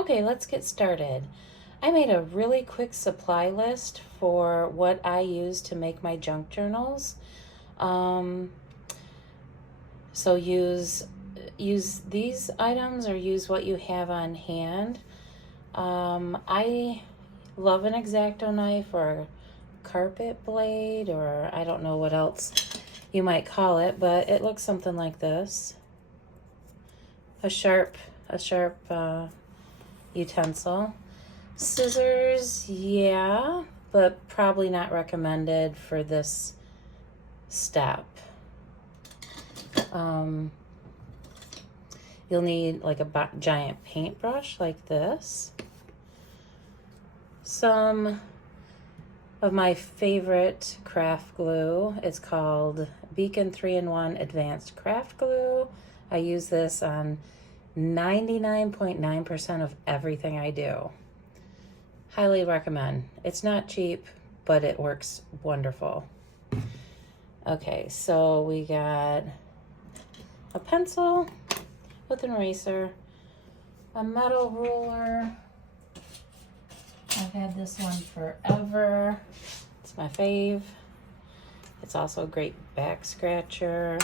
Okay, let's get started. I made a really quick supply list for what I use to make my junk journals. So use these items or use what you have on hand. I love an Exacto knife or a carpet blade, or I don't know what else you might call it, but it looks something like this. A sharp utensil. Scissors, yeah, but probably not recommended for this step. You'll need like a giant paintbrush like this. Some of my favorite craft glue. It's called Beacon 3-in-1 Advanced Craft Glue. I use this on 99.9% of everything I do. Highly recommend. It's not cheap, but it works wonderful. Okay, so we got a pencil with an eraser, a metal ruler. I've had this one forever. It's my fave. It's also a great back scratcher.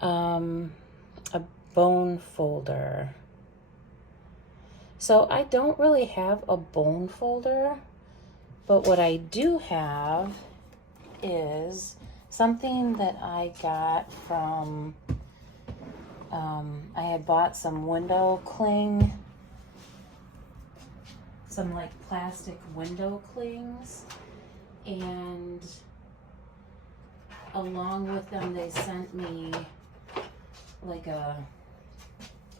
A bone folder. So I don't really have a bone folder, but what I do have is something that I got from, I had bought some window cling, some like plastic window clings, and along with them they sent me like a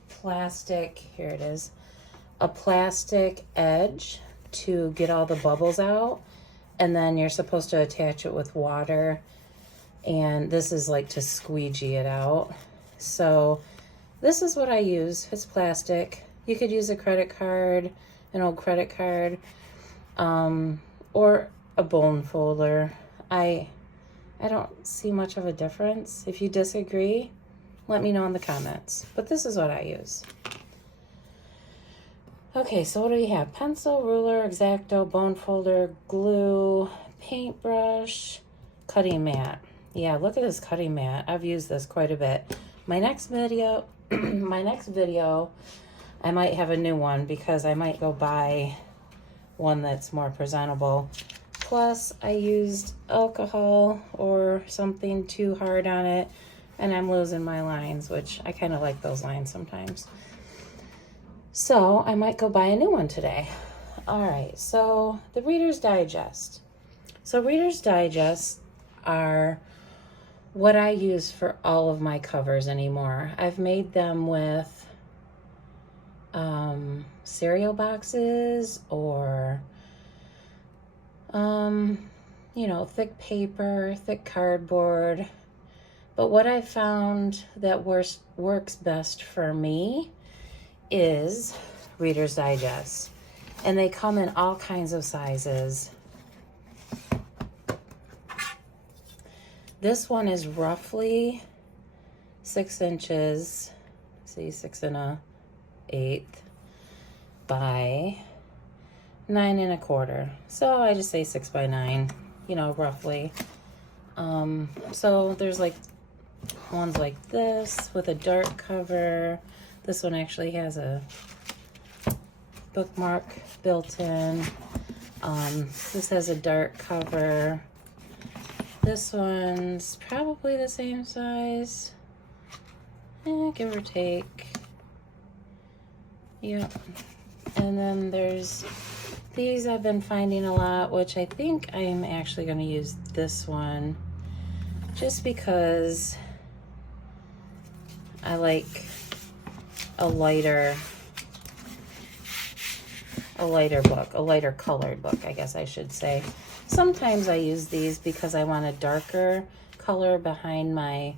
plastic, here it is, a plastic edge to get all the bubbles out, and then you're supposed to attach it with water, and this is like to squeegee it out. So this is what I use. It's plastic. You could use a credit card, an old credit card, or a bone folder. I don't see much of a difference. If you disagree, let me know in the comments. But this is what I use. Okay, so what do we have? Pencil, ruler, Exacto, bone folder, glue, paintbrush, cutting mat. Yeah, look at this cutting mat. I've used this quite a bit. My next video, I might have a new one because I might go buy one that's more presentable. Plus, I used alcohol or something too hard on it, and I'm losing my lines, which I kind of like those lines sometimes. So I might go buy a new one today. All right, so the Reader's Digest. So Reader's Digest are what I use for all of my covers anymore. I've made them with cereal boxes or, thick paper, thick cardboard. But what I found that works best for me is Reader's Digest. And they come in all kinds of sizes. This one is roughly 6 inches, see, 6 1/8 by 9 1/4. So I just say 6 by 9, roughly. So there's like ones like this with a dark cover. This one actually has a bookmark built in. This has a dark cover. This one's probably the same size, give or take. Yep. And then there's these I've been finding a lot, which I think I'm actually going to use this one just because I like a lighter book, a lighter colored book, I guess I should say. Sometimes I use these because I want a darker color behind my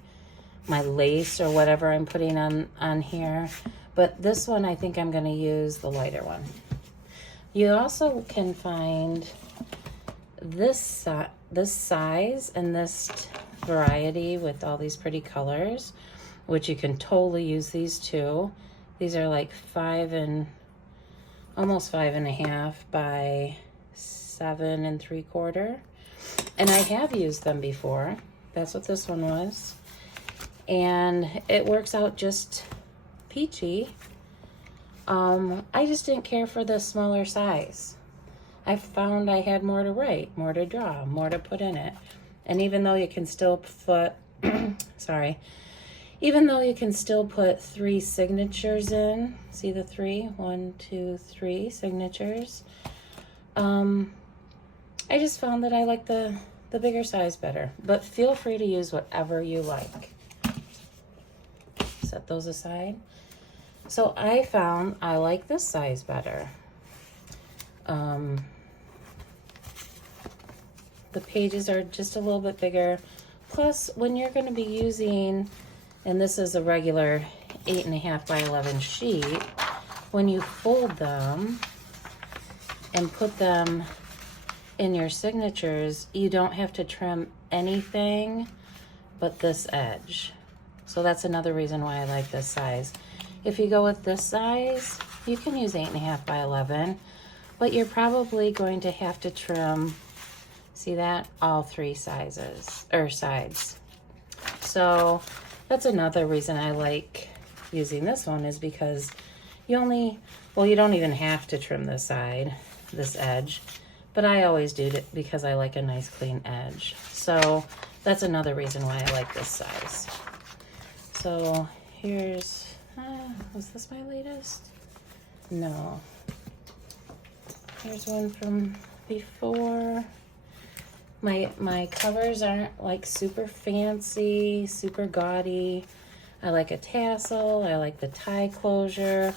lace or whatever I'm putting on here. But this one, I think I'm going to use the lighter one. You also can find this size and this variety with all these pretty colors, which you can totally use these too. These are like 5 almost 5.5 by 7 3/4. And I have used them before. That's what this one was. And it works out just peachy. I just didn't care for the smaller size. I found I had more to write, more to draw, more to put in it. And even though you can still put, sorry, even though you can still put 3 signatures in, see the 3? 1, 2, 3 signatures. I just found that I like the bigger size better, but feel free to use whatever you like. Set those aside. So I found I like this size better. The pages are just a little bit bigger. Plus, when you're going to be using, and this is a regular 8.5 by 11 sheet, when you fold them and put them in your signatures, you don't have to trim anything but this edge. So that's another reason why I like this size. If you go with this size, you can use 8.5 by 11, but you're probably going to have to trim, see that? All 3 sizes, or sides. So that's another reason I like using this one, is because you only, well, you don't even have to trim this side, this edge, but I always do it because I like a nice clean edge. So that's another reason why I like this size. So here's, was this my latest? No. Here's one from before. My covers aren't like super fancy, super gaudy. I like a tassel, I like the tie closure,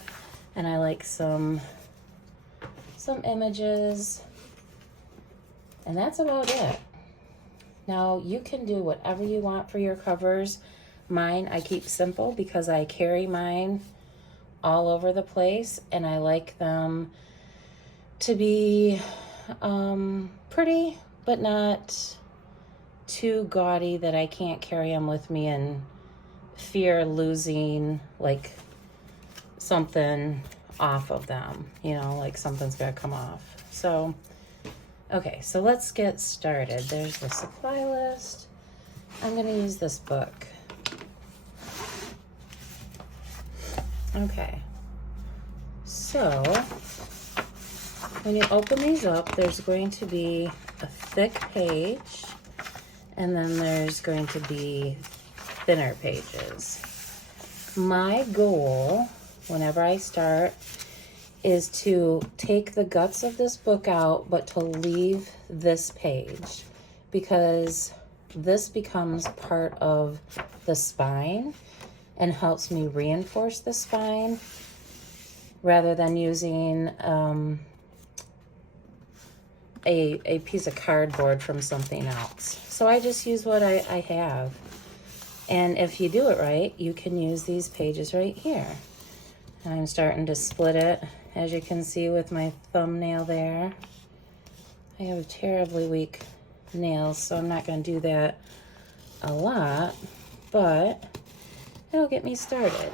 and I like some images. And that's about it. Now you can do whatever you want for your covers. Mine, I keep simple because I carry mine all over the place, and I like them to be pretty, but not too gaudy that I can't carry them with me and fear losing like something off of them, you know, like something's gonna come off. So, okay, so let's get started. There's the supply list. I'm gonna use this book. Okay, so when you open these up, there's going to be a thick page, and then there's going to be thinner pages. My goal, whenever I start, is to take the guts of this book out, but to leave this page, because this becomes part of the spine and helps me reinforce the spine rather than using a piece of cardboard from something else. So I just use what I have. And if you do it right, you can use these pages right here. I'm starting to split it, as you can see with my thumbnail there. I have terribly weak nails, so I'm not going to do that a lot, but it'll get me started.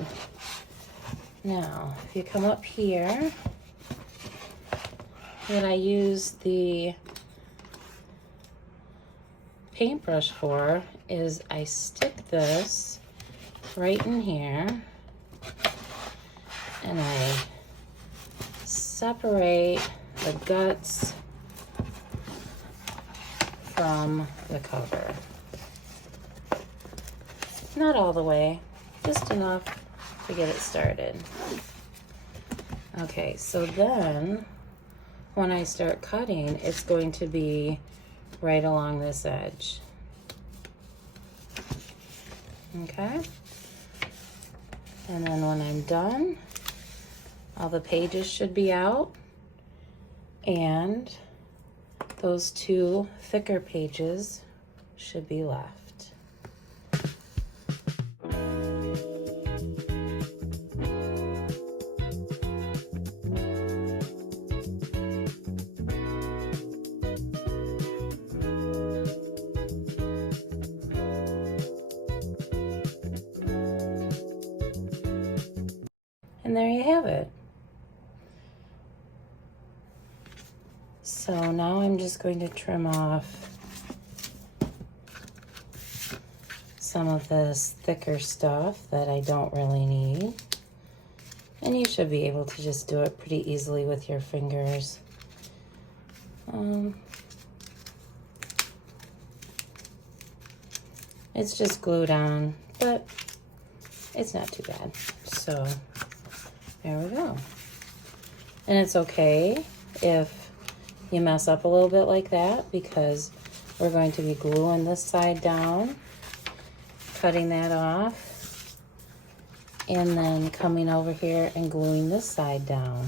Now, if you come up here, what I use the paintbrush for is I stick this right in here, and I separate the guts from the cover. Not all the way, just enough to get it started. Okay, so then when I start cutting, it's going to be right along this edge. Okay? And then when I'm done, all the pages should be out, and those 2 thicker pages should be left. And there you have it. So now I'm just going to trim off some of this thicker stuff that I don't really need. And you should be able to just do it pretty easily with your fingers. It's just glued on, but it's not too bad. So there we go. And it's okay if you mess up a little bit like that, because we're going to be gluing this side down, cutting that off, and then coming over here and gluing this side down.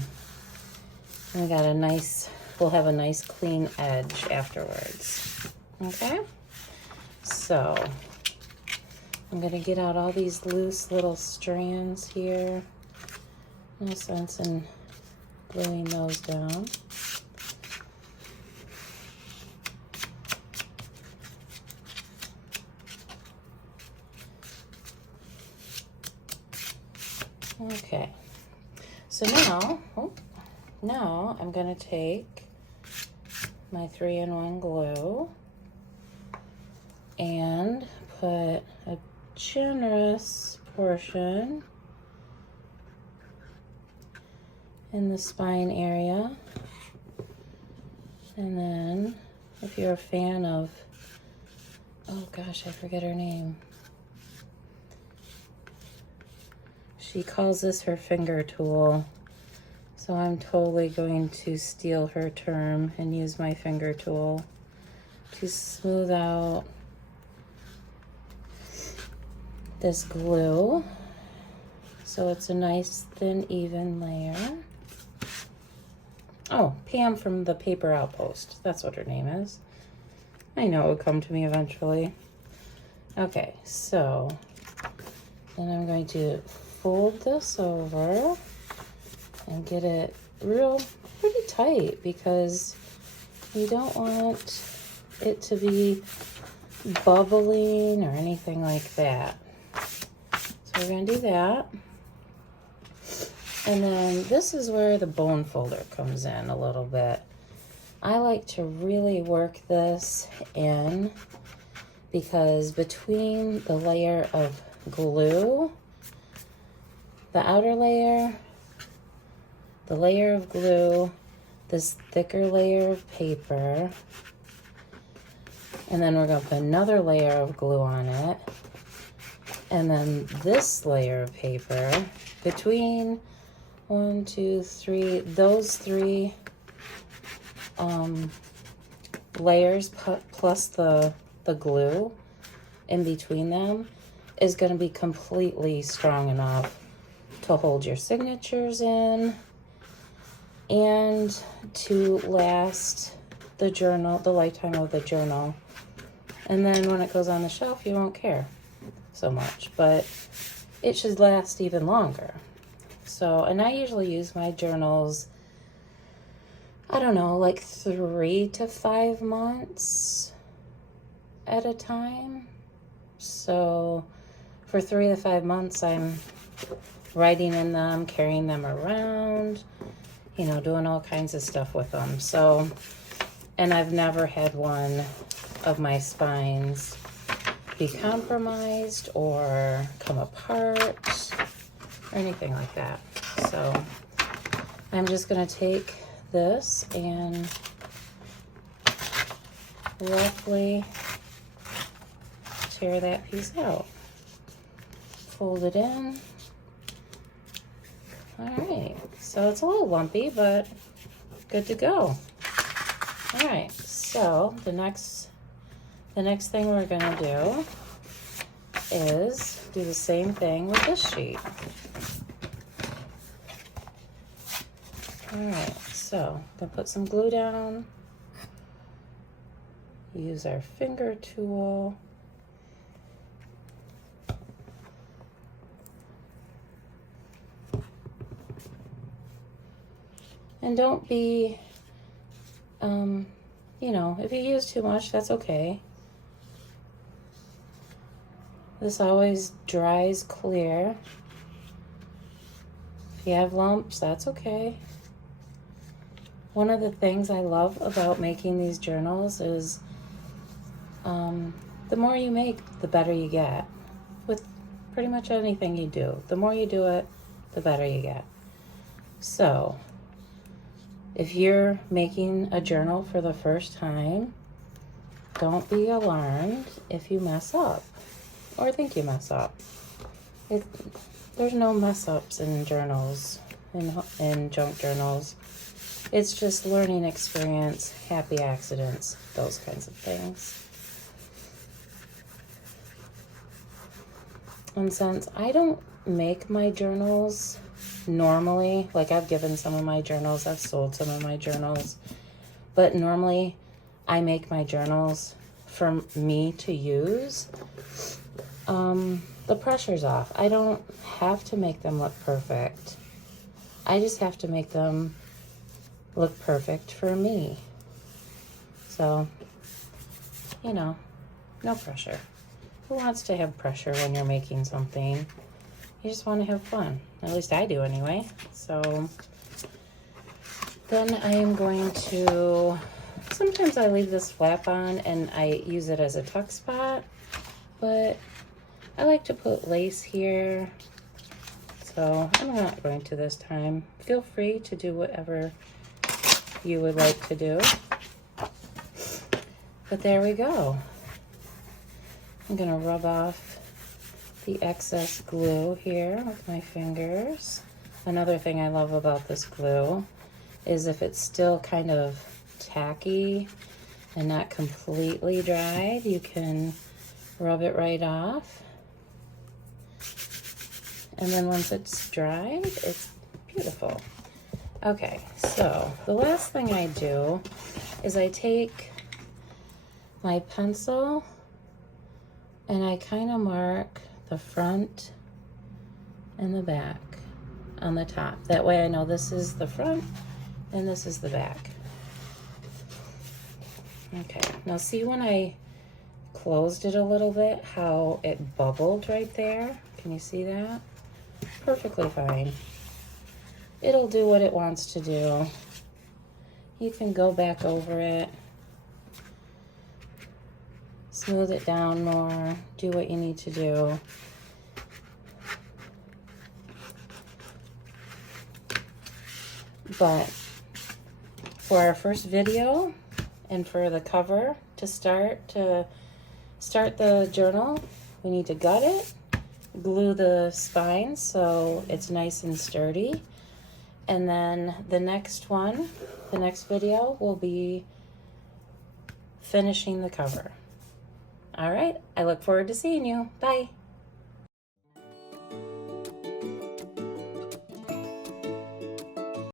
And we got a nice, we'll have a nice clean edge afterwards. Okay? So I'm gonna get out all these loose little strands here. No sense in gluing those down. Okay, so now I'm gonna take my 3-in-1 glue and put a generous portion in the spine area. And then if you're a fan of, oh gosh, I forget her name. She calls this her finger tool. So I'm totally going to steal her term and use my finger tool to smooth out this glue so it's a nice thin even layer. Oh, Pam from the Paper Outpost, that's what her name is. I know it would come to me eventually. Okay, so then I'm going to fold this over and get it pretty tight, because you don't want it to be bubbling or anything like that. So we're gonna do that. And then this is where the bone folder comes in a little bit. I like to really work this in, because between the layer of glue, the outer layer, the layer of glue, this thicker layer of paper, and then we're going to put another layer of glue on it, and then this layer of paper, between 1, 2, 3, those three layers plus the glue in between them is going to be completely strong enough to hold your signatures in and to last the journal, the lifetime of the journal. And then when it goes on the shelf, you won't care so much, but it should last even longer. So, and I usually use my journals, I don't know, like 3 to 5 months at a time. So for 3 to 5 months, I'm writing in them, carrying them around, you know, doing all kinds of stuff with them. So, and I've never had one of my spines be compromised or come apart or anything like that. So I'm just gonna take this and roughly tear that piece out. Fold it in. All right, so it's a little lumpy, but good to go. All right, so the next thing we're gonna do is do the same thing with this sheet. All right, so I'm gonna put some glue down, use our finger tool, and don't be, you know, if you use too much, that's okay. This always dries clear. If you have lumps, that's okay. One of the things I love about making these journals is the more you make, the better you get. With pretty much anything you do. The more you do it, the better you get. So, if you're making a journal for the first time, don't be alarmed if you mess up or think you mess up. There's no mess ups in journals, in junk journals. It's just learning experience, happy accidents, those kinds of things. And since I don't make my journals normally, like I've given some of my journals, I've sold some of my journals, but normally I make my journals for me to use. The pressure's off. I don't have to make them look perfect. I just have to make them look perfect for me. So, you know, no pressure. Who wants to have pressure when you're making something? You just want to have fun. At least I do anyway. So then I am going to, sometimes I leave this flap on and I use it as a tuck spot, but I like to put lace here. So I'm not going to this time. Feel free to do whatever you would like to do. But there we go. I'm gonna rub off the excess glue here with my fingers. Another thing I love about this glue is if it's still kind of tacky and not completely dried, you can rub it right off. And then once it's dried, it's beautiful. Okay, so the last thing I do is I take my pencil and I kind of mark the front and the back on the top. That way I know this is the front and this is the back. Okay, now see when I closed it a little bit, how it bubbled right there? Can you see that? Perfectly fine. It'll do what it wants to do. You can go back over it, smooth it down more, do what you need to do. But for our first video and for the cover to start the journal, we need to gut it, glue the spines so it's nice and sturdy. And then the next video will be finishing the cover. All right, I look forward to seeing you. Bye.